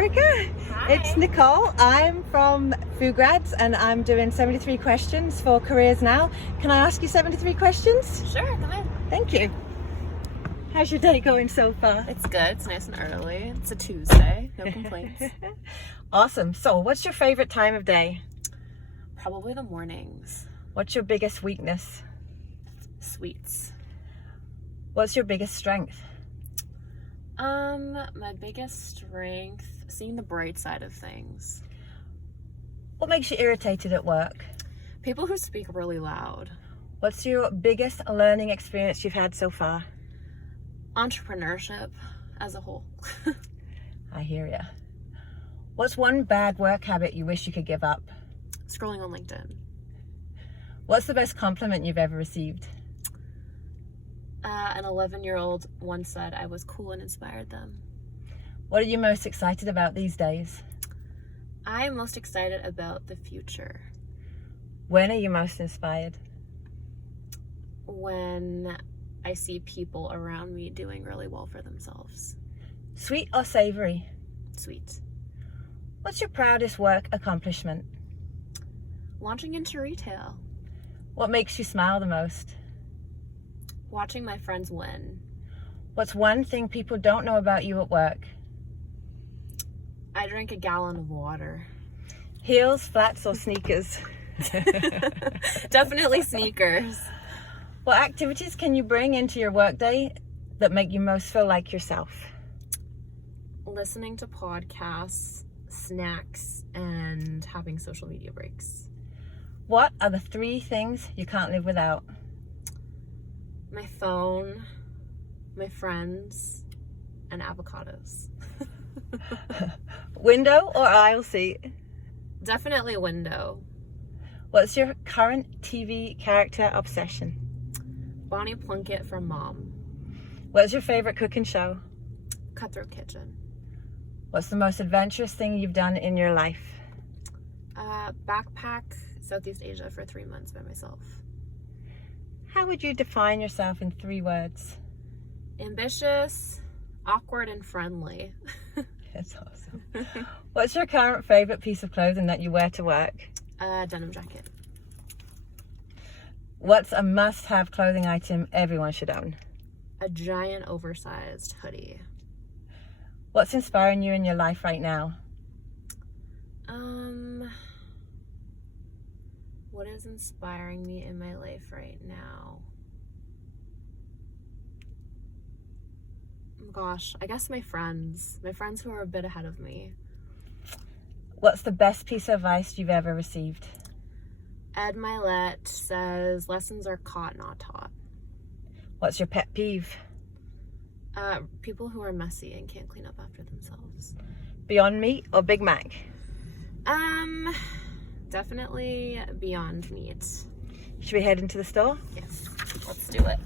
Erica. Hi. It's Nicole. I'm from Food Grads and I'm doing 73 questions for Careers Now. Can I ask you 73 questions? Sure, come in. Thank you. How's your day going so far? It's good. It's nice and early. It's a Tuesday. No complaints. Awesome. So what's your favorite time of day? Probably the mornings. What's your biggest weakness? Sweets. What's your biggest strength? My biggest strength, seeing the bright side of things. What makes you irritated at work? People who speak really loud. What's your biggest learning experience you've had so far? Entrepreneurship as a whole. I hear ya. What's one bad work habit you wish you could give up? Scrolling on LinkedIn. What's the best compliment you've ever received? An 11-year-old once said I was cool and inspired them. What are you most excited about these days? I am most excited about the future. When are you most inspired? When I see people around me doing really well for themselves. Sweet or savory? Sweet. What's your proudest work accomplishment? Launching into retail. What makes you smile the most? Watching my friends win. What's one thing people don't know about you at work? I drink a gallon of water. Heels, flats, or sneakers? Definitely sneakers. What activities can you bring into your workday that make you most feel like yourself? Listening to podcasts, snacks, and having social media breaks. What are the 3 things you can't live without? My phone, my friends, and avocados. Window or aisle seat? Definitely window. What's your current TV character obsession? Bonnie Plunkett from Mom. What's your favorite cooking show? Cutthroat Kitchen. What's the most adventurous thing you've done in your life? Backpack Southeast Asia for 3 months by myself. How would you define yourself in 3 words? Ambitious, awkward, and friendly. That's awesome. What's your current favorite piece of clothing that you wear to work? Denim jacket. What's a must-have clothing item everyone should own? A giant oversized hoodie. What's inspiring you in your life right now? What is inspiring me in my life right now? Gosh, I guess my friends who are a bit ahead of me. What's the best piece of advice you've ever received? Ed Milet says lessons are caught, not taught. What's your pet peeve? People who are messy and can't clean up after themselves. Beyond Meat or Big Mac? Definitely Beyond Meat. Should we head into the store? Yes, let's do it.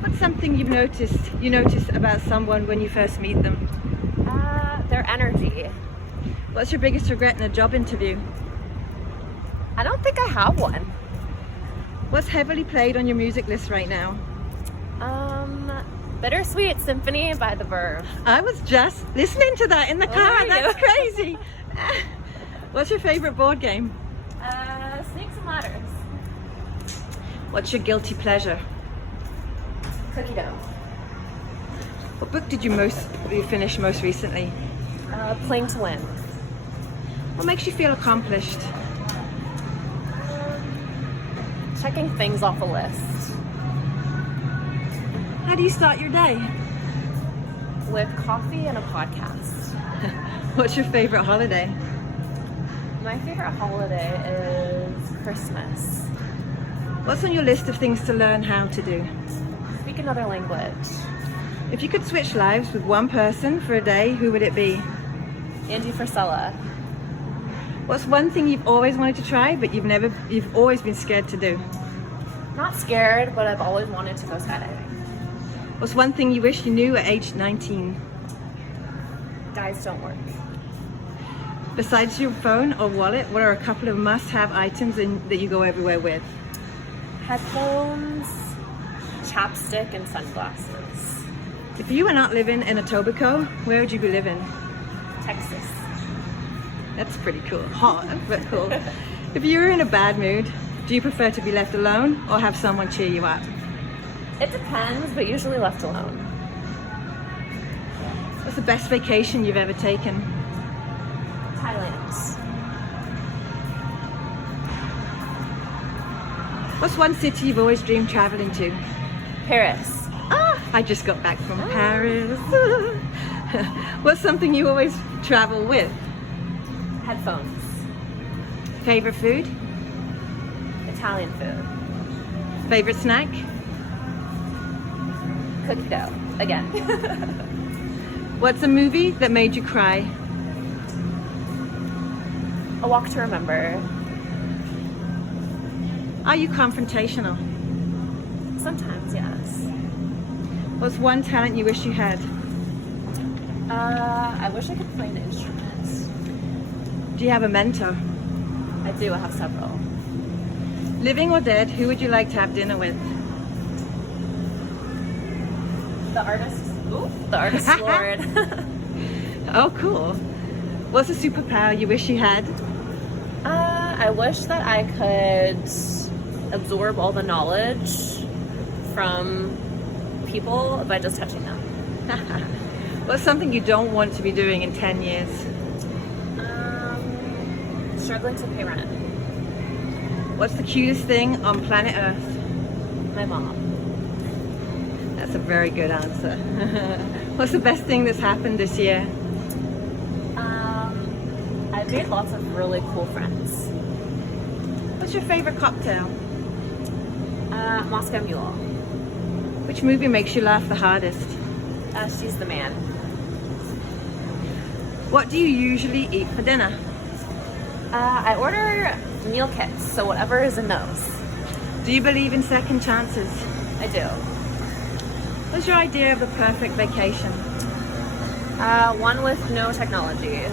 What's something you notice about someone when you first meet them? Their energy. What's your biggest regret in a job interview? I don't think I have one. What's heavily played on your music list right now? Bittersweet Symphony by The Verve. I was just listening to that in the car. are That's you? crazy. What's your favorite board game? Snakes and Ladders. What's your guilty pleasure? Cookie dough. What book did you finish most recently? Playing to Win. What makes you feel accomplished? Checking things off a list. How do you start your day? With coffee and a podcast. What's your favorite holiday? My favorite holiday is Christmas. What's on your list of things to learn how to do? Speak another language. If you could switch lives with one person for a day, who would it be? Andy Frisella. What's one thing you've always wanted to try, but you've always been scared to do? Not scared, but I've always wanted to go skydiving. What's one thing you wish you knew at age 19? Guys don't work. Besides your phone or wallet, what are a couple of must-have items that you go everywhere with? Headphones, chapstick, and sunglasses. If you were not living in Etobicoke, where would you be living? Texas. That's pretty cool. Hot, but cool. If you were in a bad mood, do you prefer to be left alone or have someone cheer you up? It depends, but usually left alone. What's the best vacation you've ever taken? Thailand. What's one city you've always dreamed traveling to? Paris. I just got back from Paris. What's something you always travel with? Headphones. Favorite food? Italian food. Favorite snack? Cookie dough. Again. What's a movie that made you cry? A Walk to Remember. Are you confrontational? Sometimes, yes. What's one talent you wish you had? I wish I could play an instrument. Do you have a mentor? I do. I have several. Living or dead, who would you like to have dinner with? The artist. Ooh, the artist Lord. Oh, cool. What's a superpower you wish you had? I wish that I could absorb all the knowledge from people by just touching them. What's something you don't want to be doing in 10 years? Struggling to pay rent. What's the cutest thing on planet Earth? My mom. That's a very good answer. What's the best thing that's happened this year? I've made lots of really cool friends. What's your favorite cocktail? Moscow Mule. Which movie makes you laugh the hardest? She's the man. What do you usually eat for dinner? I order meal kits, so whatever is in those. Do you believe in second chances? I do. What's your idea of the perfect vacation? One with no technology.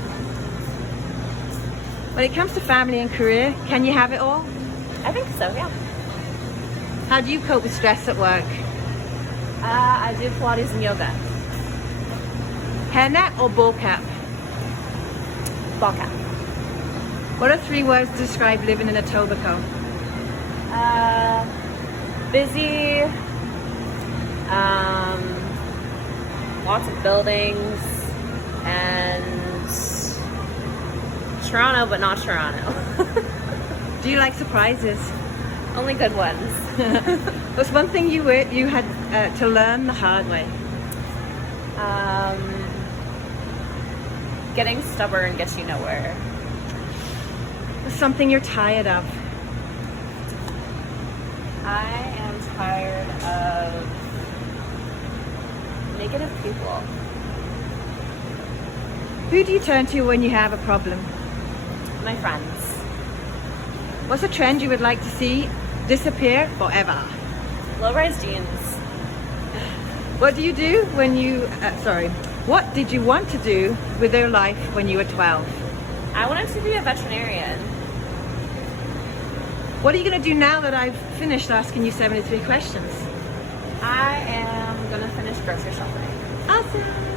When it comes to family and career, can you have it all? I think so, yeah. How do you cope with stress at work? I do Pilates and yoga. Hairnet or ball cap? Ball cap. What are 3 words to describe living in Etobicoke? Busy. Lots of buildings. And Toronto, but not Toronto. Do you like surprises? Only good ones. What's one thing you had to learn the hard way? Getting stubborn gets you nowhere. What's something you're tired of? I am tired of negative people. Who do you turn to when you have a problem? My friends. What's a trend you would like to see disappear forever? Low-rise jeans. What do you do when what did you want to do with your life when you were 12? I wanted to be a veterinarian. What are you going to do now that I've finished asking you 73 questions? I am gonna finish grocery shopping. Awesome!